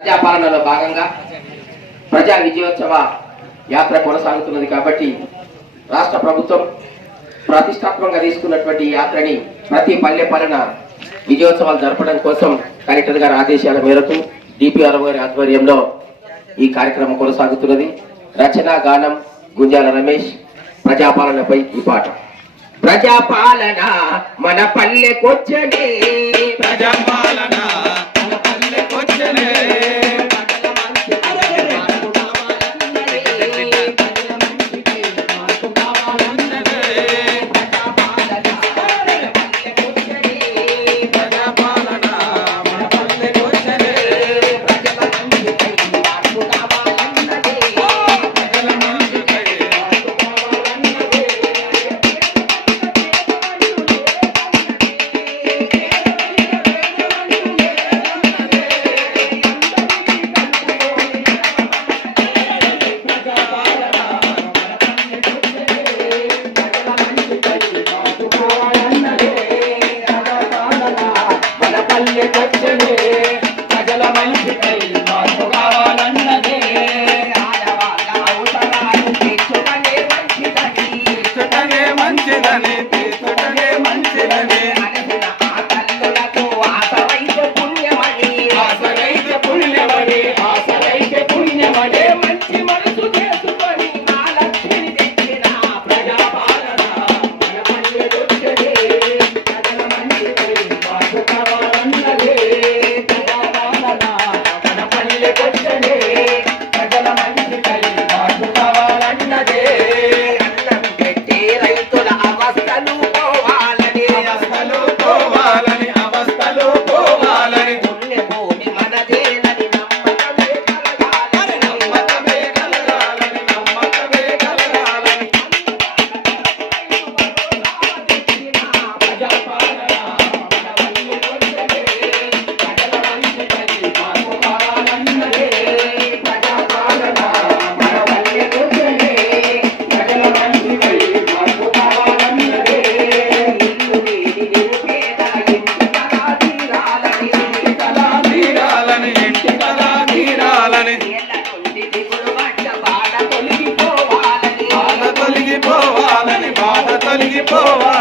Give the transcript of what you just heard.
ప్రజాపాలనలో భాగంగా ప్రజా విజయోత్సవ యాత్ర కొనసాగుతున్నది కాబట్టి రాష్ట్ర ప్రభుత్వం ప్రతిష్టాత్మకంగా తీసుకున్నటువంటి యాత్రని ప్రతి పల్లె పాలన విజయోత్సవాలు జరపడం కోసం కలెక్టర్ గారి ఆదేశాల మేరకు డిపిఆర్ గారి ఆధ్వర్యంలో ఈ కార్యక్రమం కొనసాగుతున్నది. రచన గానం గుంజాల రమేష్ ప్రజాపాలనపై ఈ పాట. ప్రజాపాలన మన పల్లెకొచ్చని ప్రజాపాలన Dale. తొలగిపోవాలి